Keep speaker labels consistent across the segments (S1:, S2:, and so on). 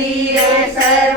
S1: हरिरे sir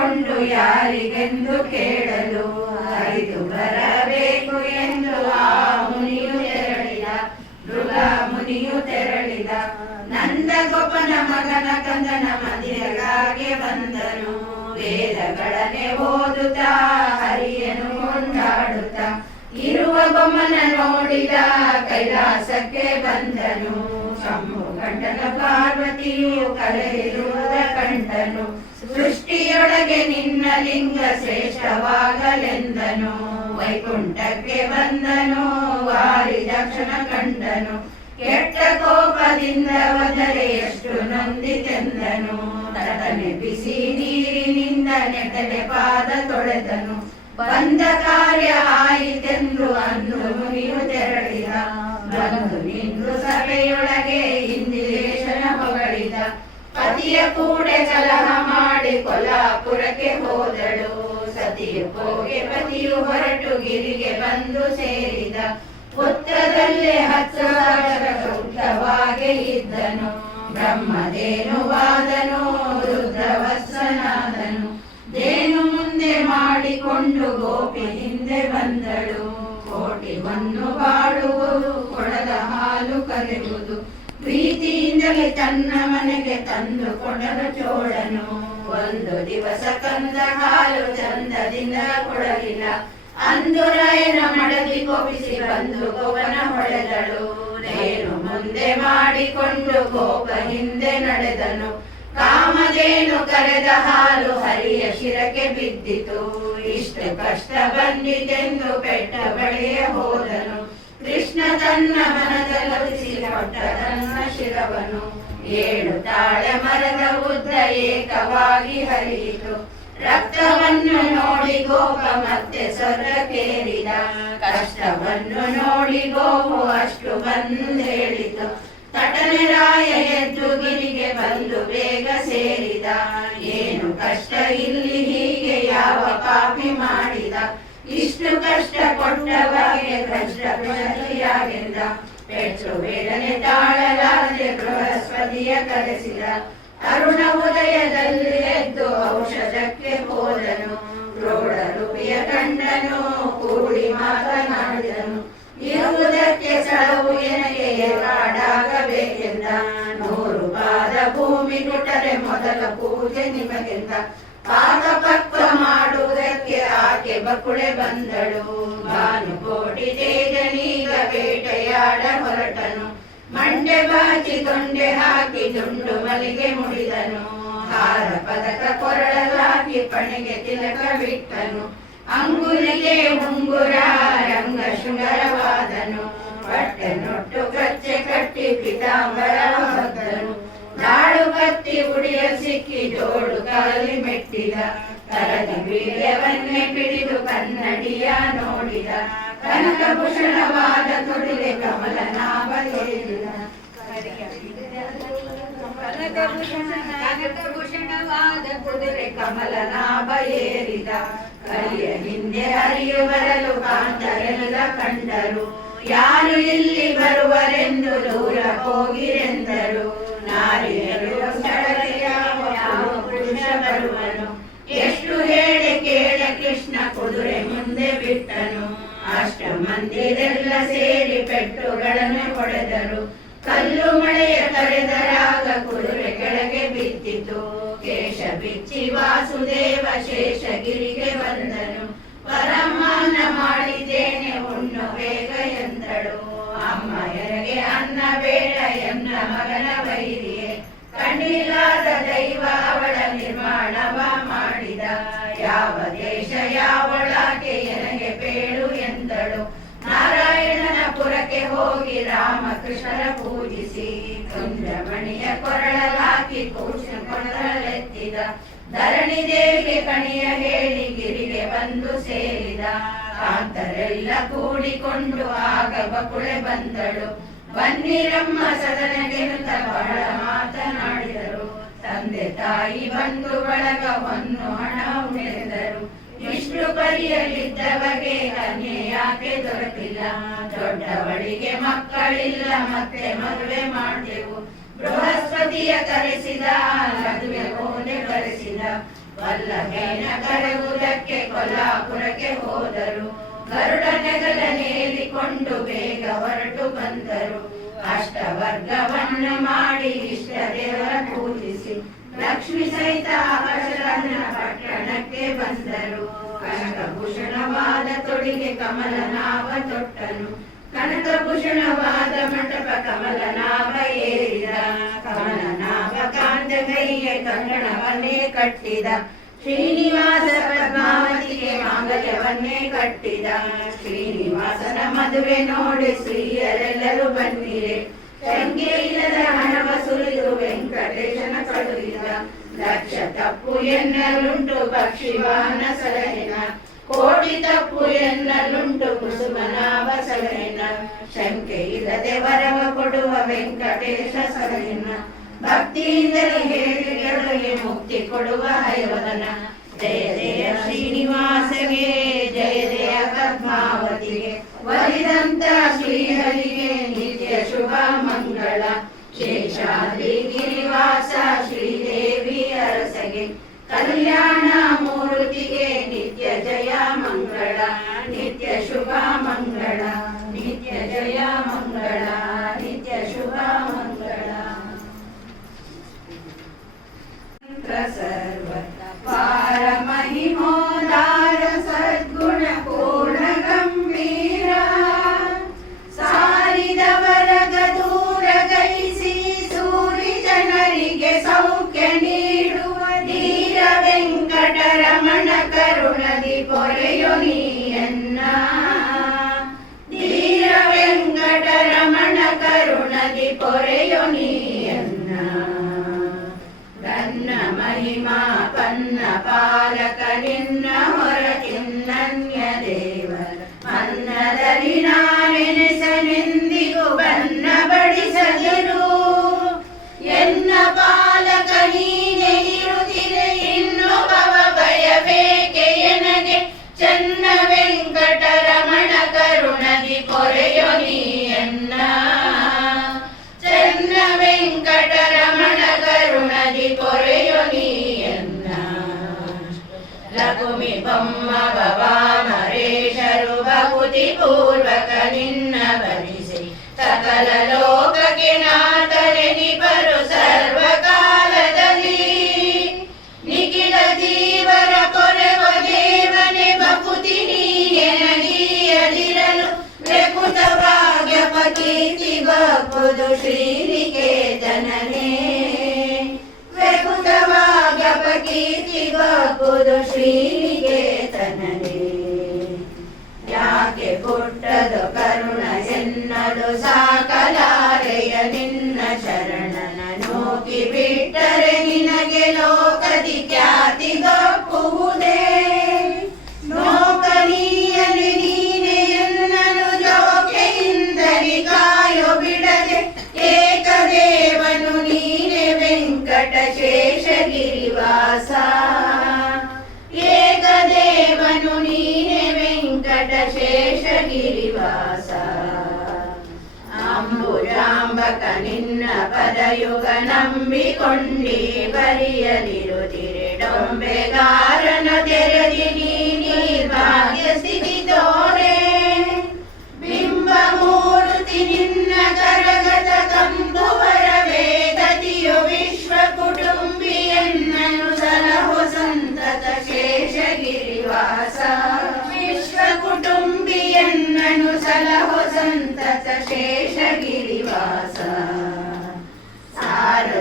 S1: ನಿಂತುಕೊಂಡು ಯಾರಿಗೆಂದು ಕೇಳಲು ಅರಿದು ಬರಬೇಕು ಎಂದು ಆ ಮುನಿಯು ತೆರಳಿದ, ಮೃಗ ಮುನಿಯು ತೆರಳಿದ. ನಂದ ಗೊಬ್ಬನ ಮಗನ ಕಂದನ ಮಂದಿರಗಾಗೆ ಬಂದನು. ವೇದಗಳನೆ ಓದುತ್ತಾ ಹರಿಯನು ಕೊಂಡಾಡುತ್ತಾ, ಇರುವ ಬೊಮ್ಮನ ನೋಡಿದ ಕೈಲಾಸಕ್ಕೆ ಬಂದನು. ಶಂಭು ಗಂಡನ ಪಾರ್ವತಿಯು ಕಲೆಯಿರುವುದ ಕಂಡನು. ಸೃಷ್ಟಿಯೊಳಗೆ ನಿನ್ನ ಲಿಂಗ ಶ್ರೇಷ್ಠವಾಗಲೆಂದನು, ವೈಕುಂಠಕ್ಕೆ ಬಂದನು ವಾರಿ ದಕ್ಷಿಣ ಕಂಡನು, ಕೆಟ್ಟ ಕೋಪದಿಂದ ಒದರೆ ಎಷ್ಟು ನೊಂದಿತೆಂದನು ತಡನೆ ಬಿಸಿ ನೀರಿನಿಂದ ನೆಟನೆ ಪಾದ ತೊಳೆದನು. ಬಂದ ಕಾರ್ಯ ಆಯಿತೆಂದು ಅಂದು ಮುನಿಯು ತೆರಳಿದ. ಬಂದು ಸಭೆಯೊಳಗೆ ಪತಿಯ ಕೂಡೆ ಕಲಹ ಮಾಡಿ ಕೊಲ್ಲಾಪುರಕ್ಕೆ ಹೋದಳು. ಸತಿಯು ಹೋಗಿ ಪತಿಯು ಹೊರಟು ಗಿರಿಗೆ ಬಂದು ಸೇರಿದ. ಪುತ್ರದಲ್ಲೇ ಹತ್ತು ಉದ್ದವಾಗೆ ಇದ್ದನು. ಬ್ರಹ್ಮದೇನುವಾದನು ರುದ್ರವತ್ಸನಾದನು. ದೇನು ಮುಂದೆ ಮಾಡಿಕೊಂಡು ಗೋಪಿ ಹಿಂದೆ ಬಂದಳು. ಕೋಟಿ ಮಣ್ಣು ಬಾಡುವುದು ಕೊಡದ ಹಾಲು ಕರೆಯುವುದು. ಪ್ರೀತಿಯಿಂದಲೇ ತನ್ನ ಮನೆಗೆ ತಂದು ಕೊಡಲು ಚೋಳನು. ಒಂದು ದಿವಸ ಕಂದ ಹಾಲು ಚಂದದಿಂದ ಕೊಡಲಿಲ್ಲ. ಅಂದು ರಾಯನ ಮಡದಿ ಕೋಪಿಸಿ ಬಂದು ಗೋವನ ಹೊಡೆದಳು. ರೇನು ಮುಂದೆ ಮಾಡಿಕೊಂಡು ಗೋಪ ಹಿಂದೆ ನಡೆದನು. ಕಾಮದೇನು ಕರೆದ ಹಾಲು ಹರಿಯ ಶಿರಕ್ಕೆ ಬಿದ್ದಿತು. ಇಷ್ಟು ಕಷ್ಟ ಬಂದಿತೆಂದು ಪೆಟ್ಟ ಬಳಿಯ ಹೋದನು. ಕೃಷ್ಣ ತನ್ನ ಮನದಲ್ಲಿ ಕೊಟ್ಟ ತನ್ನ ಶಿರವನು ಏಳು ತಾಳೆ ಮರದ ಉದ್ದ ಏಕವಾಗಿ ಹರಿಯಿತು. ರಕ್ತವನ್ನು ನೋಡಿ ಗೋಪ ಮತ್ತೆ ಸ್ವರ್ಗಕ್ಕೇರಿದ ಕಷ್ಟವನ್ನು ನೋಡಿ ಗೋವು ಅಷ್ಟು ಬಂದೇಳಿತು ತಟನೆ ರಾಯ ಎದ್ದು ಗಿರಿಗೆ ಬಂದು ಬೇಗ ಸೇರಿದ. ಏನು ಕಷ್ಟ ಇಲ್ಲಿ ಹೀಗೆ ಯಾವ ಪಾಪಿ ಮಾಡಿದ. ಇಷ್ಟು ಕಷ್ಟ ಕೊಟ್ಟವಗೆ ಪ್ರಶಸ್ತಿಯಾಗೆಂದ ಪೆಟ್ಟು ವೇದನೆ ತಾಳಲಾರದೆ ಬೃಹಸ್ಪತಿಯ ಕರೆಸಿದ ಅರುಣ ಉದಯದಲ್ಲಿ ಎದ್ದು ಔಷಧಕ್ಕೆ ಹೋದನು. ಕ್ರೋಢ ರೂಪಿಯ ಕಂಡನು ಕೂಡಿ ಮಾತನಾಡಿದನು. ಇರುವುದಕ್ಕೆ ಸ್ಥಳವು ಎನಗೆ ಏರ್ಪಾಡಾಗಬೇಕೆಂದ. ನೂರು ಪಾದ ಭೂಮಿ ಕೊಟ್ಟರೆ ಮೊದಲ ಪೂಜೆ ನಿಮಗೆಂದ. ಪಾದ ಪಕ್ವ ಮಾಡುವುದಕ್ಕೆ ಆಕೆ ಬಕುಳೆ ಬಂದಳು. ಭಾನುಕೋಟಿ ತೇಜನೀಗ ಬೇಟೆಯಾಡ ಹೊರಟನು. ಮಂಡೆ ಬಾಚಿ ತೊಂಡೆ ಹಾಕಿ ದುಂಡು ಮಲಿಗೆ ಮುಡಿದನು. ಹಾರ ಪದಕ ಕೊರಳಲಾಗಿ ಪಣೆಗೆ ತಿಲಕ ಬಿಟ್ಟನು. ಅಂಗುಲಿಗೆ ಉಂಗುರ, ರಂಗ ಶೃಂಗರವಾದನು. ಬಟ್ಟೆ ನೊಟ್ಟು ಕಚ್ಚೆ ಕಟ್ಟಿ ಪಿತಾಂಬರ ಕತ್ತಿ ಉಡಿಯ ಸಿಕ್ಕಿ ಜೋಡು ಕಾಲಿ ಮೆಟ್ಟಿದ. ತರದಿ ಬೀಳ್ಯವನ್ನೇ ಪಿಡಿದು ಕನ್ನಡಿಯ ನೋಡಿದ. ಕನಕಭೂಷಣವಾದ ತುಡಿಲೆ ಕಮಲ ನಾಭ ಕನಕಭೂಷಣವಾದ ಕುದುರೆ ಕಮಲ ನಾಭ ಏರಿದ ಕಲಿಯ ಹಿಂದೆ ಹರಿಯು ಬರಲು ಕಾಂತರೆಲ್ಲ ಕಂಡರು. ಯಾರು ಇಲ್ಲಿ ಬರುವರೆಂದು ದೂರ ಹೋಗಿರೆಂದರು. ಎಷ್ಟು ಹೇಳಿ ಕೇಳ ಕೃಷ್ಣ ಕುದುರೆ ಮುಂದೆ ಬಿಟ್ಟನು. ಅಷ್ಟ ಮಂದಿರೆಲ್ಲ ಸೇರಿ ಪೆಟ್ಟುಗಳನ್ನು ಹೊಡೆದರು. ಕಲ್ಲು ಮಳೆಯ ಕರೆದರಾಗ ಕುದುರೆ ಕೆಳಗೆ ಬಿದ್ದಿತು. ಕೇಶ ಬಿಚ್ಚಿ ವಾಸುದೇವ ಶೇಷಗಿರಿಗೆ ಬಂದನು. ಪರಮಾನ ಮಾಡಿದ್ದೇನೆ ಉಣ್ಣು ಬೇಗ ಎಂದಳು. ಅಮ್ಮ ಎರಗೆ ಅನ್ನ ಬೇಡ ಎನ್ನ ಮಗನ ವೈರಿಯೇ ಕಣ್ಣಿಲ್ಲದ ದೈವ ಅವಳ ನಿರ್ಮಾಣವ ಮಾಡಿದ. ಯಾವ ದೇಶ ಯಾವಳಾಕೆ ನನಗೆ ಬೇಳು ಎಂದಳು. ನಾರಾಯಣನ ಪುರಕ್ಕೆ ಹೋಗಿ ರಾಮಕೃಷ್ಣರ ಪೂಜಿಸಿ. ಕುಂಜಮಣಿಯ ಕೊರಳಲಾಕಿ ಕೂಸಿನ ಕೊರಳೆತ್ತಿದ ಧರಣಿ ದೇವಿಗೆ ಕಣಿಯ ಹೇಳಿ ಗಿರಿಗೆ ಬಂದು ಸೇರಿದ. ಕಾಂತರೆಲ್ಲ ಕೂಡಿಕೊಂಡು ಆಗ ಬಕುಳೆ ಬಂದಳು. ಬನ್ನಿರಮ್ಮ ಸದನಗೆನುತ ಬಹಳ ಮಾತನಾಡಿದರು. ತಂದೆ ತಾಯಿ ಬಂಧು ಬಳಗ ಒಂದು ಹಣ ಉಳಿದರು ವಿಷ್ಣು ಪರಿಯಲ್ಲಿದ್ದ ಯಾಕೆ ದೊರಕಿಲ್ಲ? ದೊಡ್ಡವಳಿಗೆ ಮಕ್ಕಳಿಲ್ಲ, ಮತ್ತೆ ಮದುವೆ ಮಾಡಿದೆವು. ಬೃಹಸ್ಪತಿಯ ಕರೆಸಿದ, ಮದುವೆ ಕೋಣೆ ಕರೆಸಿದ. ವಲ್ಲಭೇನ ಕರೆಯುವುದಕ್ಕೆ ಕೊಲ್ಲಾಪುರಕ್ಕೆ ಹೋದರು. ಗರುಡ ನೇರಿಕೊಂಡು ಬೇಗ ಹೊರಟು ಬಂದರು. ಅಷ್ಟವರ್ಗವನ್ನು ಮಾಡಿ ಇಷ್ಟ ದೇವರ ಪೂಜಿಸಿ. ಲಕ್ಷ್ಮಿ ಸಹಿತ ಪಟ್ಟಣಕ್ಕೆ ಬಂದರು. ಕನಕಭೂಷಣವಾದ ತೊಡಿಗೆ ಕಮಲ ನಾವ ತೊಟ್ಟನು. ಕನಕಭೂಷಣವಾದ ಮಂಟಪ ಕಮಲ ನಾವ ಏರಿದ. ಕಮಲ ನಾವ ಕಾಂತ ಕೈಗೆ ಕಂಗಣವನ್ನೇ ಕಟ್ಟಿದ. ಶ್ರೀನಿವಾಸ ಪದ್ಮಾವತಿಗೆ ಮಾಂಗಲ್ಯವನ್ನೇ ಕಟ್ಟಿದ. ಶ್ರೀನಿವಾಸನ ಮದುವೆ ನೋಡಿ ಸ್ತ್ರೀಯರೆಲ್ಲರೂ ಬಂದಿರೆ. ತಂಗೆ ಇಲ್ಲದ ಹಣವ ಸುರಿದು ವೆಂಕಟೇಶನ ಕಳುಹಿದ ಲಕ್ಷ ತಪ್ಪು ಎನ್ನಲುಂಟು ಪಕ್ಷಿವಾನ ಸಲಹಿನ. ಕೋಟಿ ತಪ್ಪು ಎನ್ನಲುಂಟು ಕುಸುಮನಾಭ ಸಲಹಿನ. ಶಂಕೆ ಇಲ್ಲದೆ ವರವ ಕೊಡುವ ವೆಂಕಟೇಶ ಸಲಹಿನ. ಭಕ್ತಿಯಿಂದಲೇ ಹೇಳಿ ಮುಕ್ತಿ ಕೊಡುವ ಹಯವದನ ಜಯ ಜಯ ಶ್ರೀನಿವಾಸಗೆ, ಜಯ ಜಯ ಪದ್ಮಾವತಿಗೆ. ವರಿದಂತ ಶ್ರೀಹರಿಗೆ ನಿತ್ಯ ಶುಭ ಮಂಗಳ. ಶೇಷಾದ್ರಿ ಗಿರಿವಾಸ ಶ್ರೀದೇವಿ ಅರಸಗೆ. ಕಲ್ಯಾಣ ಮೂರ್ತಿಗೆ ನಿತ್ಯ ಜಯ ಮಂಗಳ. ನಿತ್ಯ ಶುಭ ಮಂಗಳ. ಭಕುತಿ ಪೂರ್ವಕ ನಿನ್ನ ಭಜಿಸಿ ಸಕಲ ಲೋಕಕ್ಕೆ ನಾತರೆನಿಪರು ಸರ್ವಕಾಲದಲ್ಲಿ ನಿಖಿಲ ಜೀವರ ಕೊರೆವ ದೇವನೆ ಭಕುತಿ ನೀಯನಗಿಯದಿರಲು ಪ್ರಕೃತವಾಗ್ಯಪ ಕೀರ್ತಿ ಬಪ್ಪುದು ಶ್ರೀನಿಕೇತನನೇ ಪ್ರಕೃತವಾಗ್ಯಪ ಕೀರ್ತಿ ಬಪ್ಪುದು ಶ್ರೀನಿಕೇತನನೇ ಯಾಕೆ ಪುಟ್ಟದು ಕರುಣ ಎನ್ನಲು ಸಾಕಲಾರೆಯ ನಿನ್ನ ಶರಣನ ನೋಕಿ ಬಿಟ್ಟರೆ ನಿನಗೆ ಲೋಕದಿ ಖ್ಯಾತಿ ದೊಕ್ಕುವುದೇ ನೋಕನೀಯನೆ ನೀನೆ ಎನ್ನಲು ಜೋಕೆಯಿಂದಲಿ ಕಾಯೋ ಬಿಡದೆ ಏಕದೇವನು ನೀನೆ ವೆಂಕಟ ಅಂಬುಜಾಂಬಕ ನಿನ್ನ ಪದಯುಗ ನಂಬಿಕೊಂಡಿ ಬರಿಯಲಿರುತ್ತಿರೆಡೊಂಬೆಗಾರನ ತೆರೆದಿ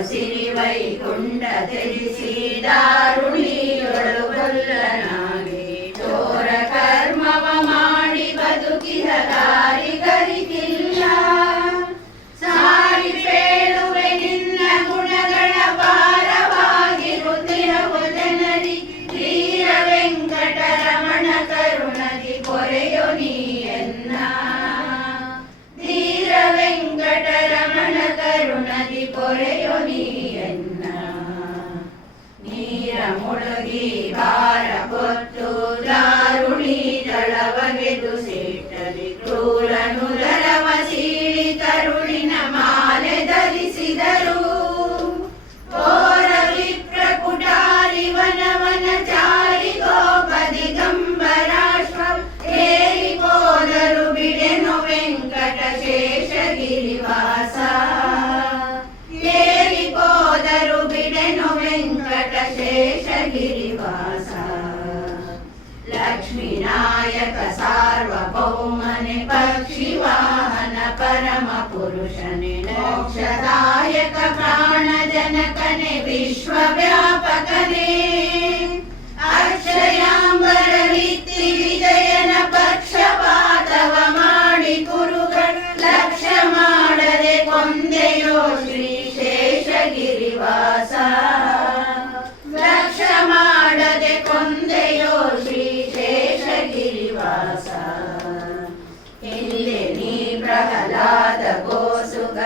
S1: ಸಾರು ವೈಕುಂಠ ತಿಳಿಸಿ ದಾರುಣಿಯೊಳು ಕೊಲ್ಲನಾಗಿ. ಚೋರ ಕರ್ಮವ ಮಾಡಿ ಬದುಕಿದ ದಾರಿ ಕರುಣದಿ ಪೊರೆಯೊ ನೀಯನ್ನ ನೀರ ಮುಳುಗಿ ಭಾರ ಕೊತ್ತು गिरिवास लक्ष्मीनायक सार्वभौमनिपक्षिवाहन परमपुरुषनि मोक्षदायक प्राणजनकनि विश्वव्यापकने अक्षयाम्बरवित्ति विजयन पक्षपातव माणिकुरुगण लक्ष्य माडरे कोन्देयो श्रीशेषगिरिवासा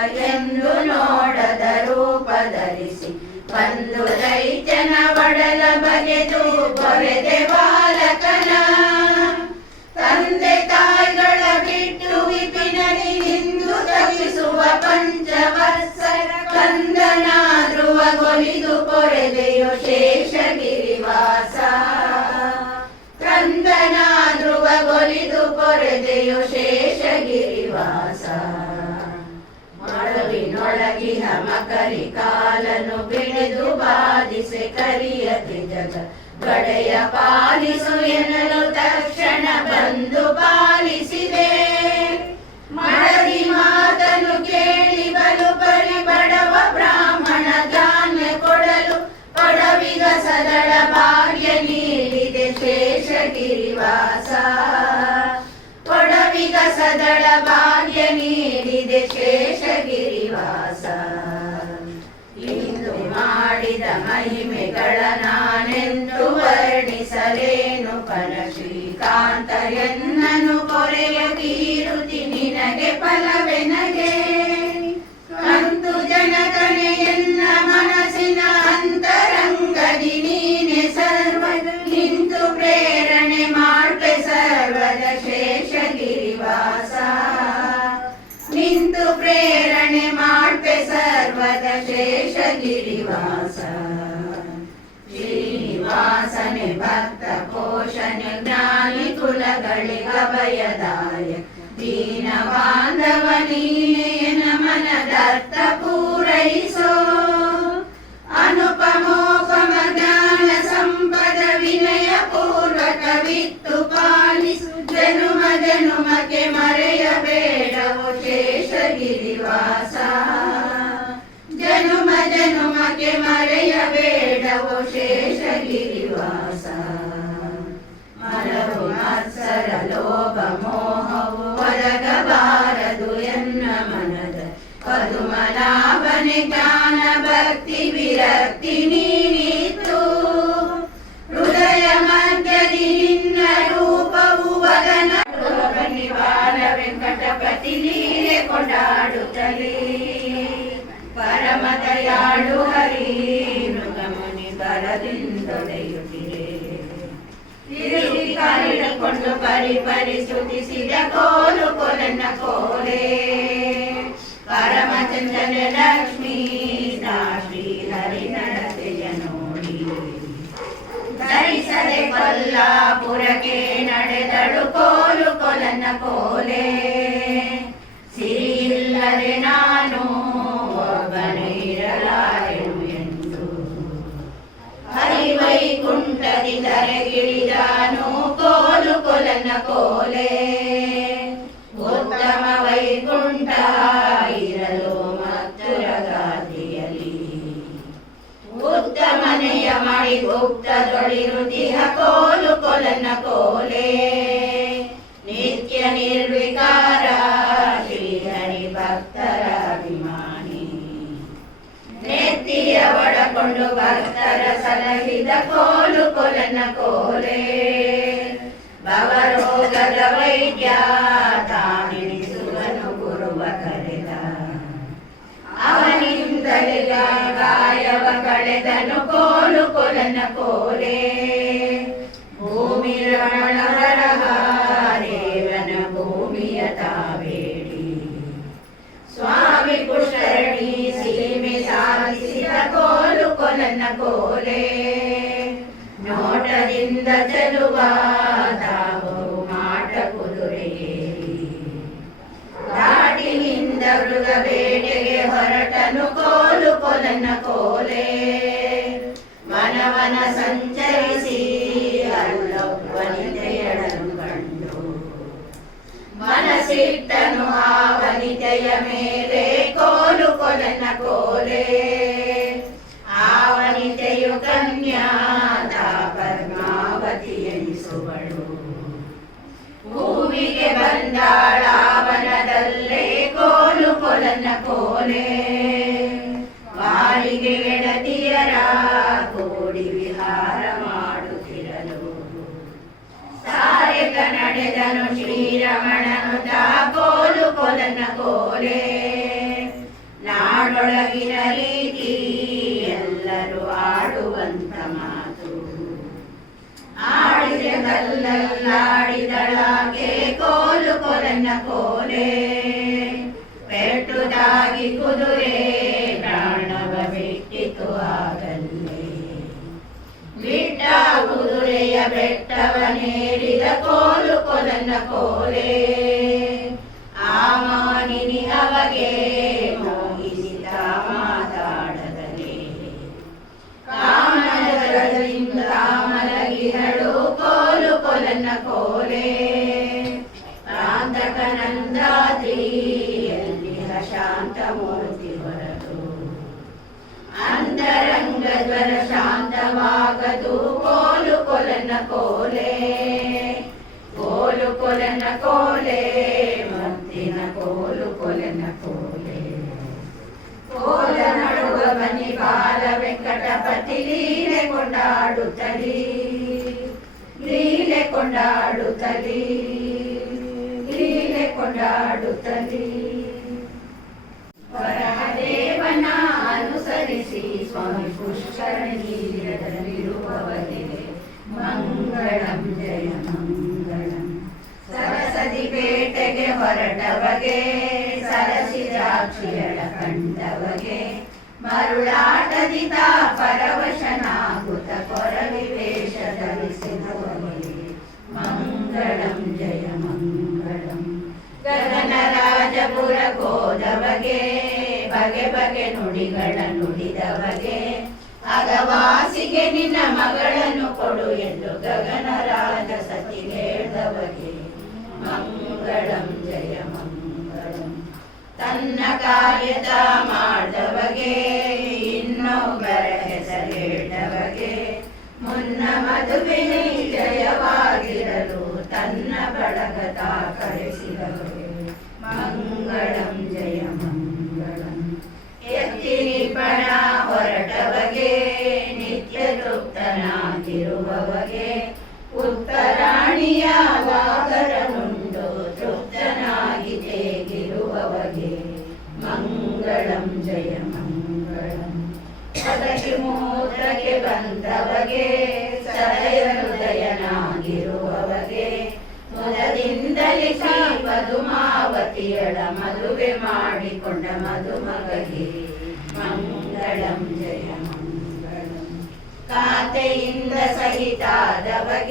S1: ಎಂದು ನೋಡದ ರೂಪ ಧರಿಸಿ ಬಂದು ದೈತ್ಯನ ಒಡಲ ಬಗೆದು ಕೊರೆದೆ ಬಾಲಕನ. ತಂದೆ ತಾಯಿಗಳ ಬಿಟ್ಟು ವಿಪಿನಲ್ಲಿ ನಿಂದು ತಪ್ಪಿಸುವ ಪಂಚವತ್ಸರ ಕಂದನ ಧ್ರುವಗೊಲಿದು ಕೊರೆದೆಯೋ ಶೇಷಗಿರಿವಾಸ. ಕಂದನ ಧ್ರುವಗೊಲಿದು ಕೊರೆದೆಯೋ ಶೇಷಗಿರಿವಾಸ ಮಳವಿನೊಳಗಿನ ಮಕರಿ ಕಾಲನು ಬಿಡಿದು ಬಾಧಿಸೆ ಕರಿಯತಿ ಜಗ. ಗಡೆಯ ಪಾಲಿಸು ಎನ್ನಲು ತಕ್ಷಣ ಬಂದು ಪಾಲಿಸಿದೆ. ಮಡದಿ ಮಾತನು ಕೇಳಿ ಬಲು ಪರಿ ಬಡವ ಬ್ರಾಹ್ಮಣ ಧಾನ್ಯ ಕೊಡಲು ಪಡವಿಗ ಸದಳ ಭಾಗ್ಯ ನೀಡಿದೆ ಶೇಷಗಿರಿವಾಸ ಪಡವಿಗ ಸದಳ ಭಾಗ್ಯ ನೀಡಿದೆ ಶೇಷಗಿರಿವಾಸ ಇಂದು ಮಾಡಿದ ಮಹಿಮೆಗಳ ನಾನೆಂದು ವರ್ಣಿಸಲೇನು? ಫಲ ಶ್ರೀಕಾಂತ ಎನ್ನನು ಕೊರೆಯ ಕೀರುತಿ ನಿನಗೆ ಫಲವೆನಗೆ? ಕಂತು ಜನಕನೆ ಎನ್ನ ಮನಸ್ಸಿನ ಅಂತರಂಗದಿ ನೀನೆ ಸರ್ವ. ನಿಂತು ಪ್ರೇರಣೆ ಮಾಡ್ಪೆ ಸರ್ವದ ಶೇಷಗಿರಿವಾಸ ನಿಂತು ಪ್ರೇರಣೆ ಸರ್ವದ ಶೇಷಗಿರಿವಾಸ ಶ್ರೀನಿವಾಸನೆ ಭಕ್ತ ಕೋಶನೆ ಜ್ಞಾನಿ ಕುಲಗಳಿಗಭಯದಾಯ ದೀನ ಬಾಂಧವ ನೀನೇ ನಮನದರ್ಥ ಪೂರೈಸೋ ಜನುಮಕ್ಕೆ ಮರೆಯಬೇಡವೋ ಶೇಷಗಿರಿವಾಸ. ಮರವು ಮತ್ಸರ ಲೋಭ ಮೋಹವು ಒದಗಬಾರದು ಎನ್ನ ಮನದ. ಪದುಮನಾಭನೆ ಜ್ಞಾನ ಭಕ್ತಿ ವಿರಕ್ತಿ ನೀನಿತು ಹೃದಯ ಮಧ್ಯದಿ ನಿನ್ನ ರೂಪವು ವದನ. ನಿವಾರ ವೆಂಕಟಪತಿ ನೀನೆ ಕೊಂಡಾಡುತ್ತಲೇ. ಪರಮ ದಯಾಳು ಹರಿ, ಮೃಗಮುನಿ ಬರದಿಂದೊಡೆಯುತ್ತಿರೆ ತಿರುಗಿ ಕಾಲಿಡಕೊಂಡು ಪರಿ ಪರಿ ಸ್ತುತಿಸಿದ ಕೋಲು ಕೊಲನ್ನ ಕೋಲೆ. ಪರಮಚಂದ್ರನ ಲಕ್ಷ್ಮೀ ಶ್ರೀ ಹರಿ ನಡತೆಯ ನೋಡಿ ಧರಿಸದೆ ಕೊಲ್ಲಾಪುರಕ್ಕೆ ನಡೆದಳು ಕೋಲು ಕೊಲನ್ನ ಕೋಲೆ. ಕೊಲನ ಕೋಲೆ. ಉತ್ತಮ ವೈಕುಂಠ ಇರಲು ಮತ್ತುರಗಾದಿಯಲ್ಲಿ ಉತ್ತಮನೆಯ ಮಳಿ ದಿಹ ಕೋಲು ಕೊಲನ ಕೋಲೆ. ನಿತ್ಯ ನಿರ್ವಿಕಾರ ಶ್ರೀಹರಿ ಭಕ್ತರ ಅಭಿಮಾನಿ. ನೆತ್ತಿಯ ಒಳಕೊಂಡು ಭಕ್ತರ ಸಲಹಿದ ಕೋಲು ಕೊಲನ ಕೋಲೆ. ಭವರೋಗದ ವೈದ್ಯ ತಾನಿಸುವನು ಗುರುವ ಕರೆದ ಅವನಿಂದಲೇ ಗಾಯವ ಕಳೆದನು ಕೋಲು ಕೊಲನ ಕೋಲೆ. ಭೂಮಿ ರಮಣ ದೇವನ ಭೂಮಿಯ ತಾವೇಡಿ ಸ್ವಾಮಿ ಪುಷ್ಕರಣಿ ಸೀಮೆ ಸಾಧಿಸಿದ ಕೋಲು ಕೊಲನ ಕೋಲೆ. ನೋಟದಿಂದ ಚೆಲುವ ಮೃಗ ಬೇಟೆಗೆ ಹೊರಟನು ಕೋಲು ಕೊಲನ ಕೋಲೆ. ಮನವನ ಸಂಚರಿಸಿ ಅಲ್ಲೊಬ್ಬನಿತೆಯಳನು ಕಂಡು. ಮನಸ್ಸಿಟ್ಟನು ಆ ವನಿತೆಯ ಮೇಲೆ ಕೋಲು ಕೊಲನ ಕೋಲೆ. ಆ ವನಿತೆಯು ಕನ್ಯಾದ ಪದ್ಮಾವತಿ ಭೂಮಿಗೆ ಬಂದಾಳಾವನದಲ್ಲೇ ಕೋಲು ಕೊಲನ ಕೋಲೆ. ಬಾಳಿಗೆ ಗೆಳತಿಯರ ಕೋಡಿ ವಿಹಾರ ಮಾಡುತ್ತಿರಲು. ಸಾರೆಗ ನಡೆದನು ಶ್ರೀರಮಣನು ತಾ ಕೋಲು ಕೊಲನ ಕೋಲೆ. ನಾಡೊಳಗಿನ ರೀತಿ ಎಲ್ಲರೂ ಆಡುವಂತ ಮಾತು. ಆಡಿದ ಕಲ್ಲಲ್ಲಾಡಿದಳಾಗೆ ಕೋಲು ಕೊಲನ್ನ ಕೋಲೆ ಪೆಟ್ಟುದಾಗಿ ಕುದುರೆ ಪ್ರಾಣವ ಬಿಟ್ಟಿತು ಆಗಲ್ಲೇ. ಬಿಟ್ಟ ಕುದುರೆಯ ಬೆಟ್ಟವ ಬೆಟ್ಟವನೇರಿದ ಕೋಲು ಕೊಲನ್ನ ಕೋಲೆ. ಆ ಮಾನಿನಿ ಅವಗೆ ಕೊಲನ ಕೋಲೆ ಕೋಲು ಕೊಲನ ಕೋಲೆ ಮತ್ತಿನ ಕೋಲು ಕೊಲನ ಕೋಲೆ ಕೋಲ ನಡುವ ಬನಿ ಬಾಲ ವೆಂಕಟಪತಿ ಲೀಲೆ ಕೊಂಡಾಡುತ್ತಲಿ ಲೀಲೆ ಕೊಂಡಾಡುತ್ತಲಿ ಲೀಲೆ ಕೊಂಡಾಡುತ್ತಲಿ ವರಹದೇವನ ಅನುಸರಿಸಿ ಸ್ವಾಮಿ ಪುಷ್ಕರಣಿಯದಲ್ಲಿರುವವಗೆ ಮಂಗಳಂ ಜಯ ಮಂಗಳಂ ಸರಸದಿ ಪೇಟೆಗೆ ಹೊರಟವಗೆ ಸರಸಿಜಾಕ್ಷಿಯಳ ಕಂಡವಗೆ ಮರುಳಾಟದಿ ತಾ ಪರವಶನಾಗುತ್ತ ಕೊರವಿ ವೇಷ ಧರಿಸಿದವಗೆ ಮಂಗಳಂ, ಜಯ ಮಂಗಳಂ. ಗಗನರಾಜಪುರ ಕೋದವಗೆ ಬಗೆ ಬಗೆ ನುಡಿಗಳ ನುಡಿದವಗೆ ಅಗವಾಸಿಗೆ ನಿನ್ನ ಮಗಳನ್ನು ಕೊಡು ಎಂದು ಗಗನರಾಜ ಸತಿ ಹೇಳಿದವಗೆ ಮಂಗಳಂ ಜಯ ಮಂಗಳಂ. ತನ್ನ ಕಾರ್ಯದ ಮಾಡಿದವಗೆ, ಇನ್ನೊಬ್ಬರ ಹೆಸರೇಳವಗೆ ಮುನ್ನ ಮದುವೆ ಜಯವಾಗಿರಲು ತನ್ನ ಬಳಗದ ಕರೆಸಿದವಗೆ. ಮಂಗಳಂ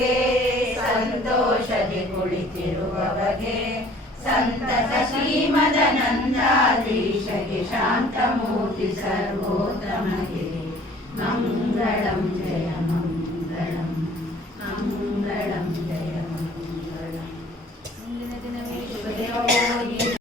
S1: ಸಹಿತಾದವಗೆ ಸಂತೋಷದಿ ಕುಳಿತಿರುವವಗೆ ಸಂತತ ಶ್ರೀಮದನಂದಾಧೀಶಗೆ ಶಾಂತಮೂರ್ತಿ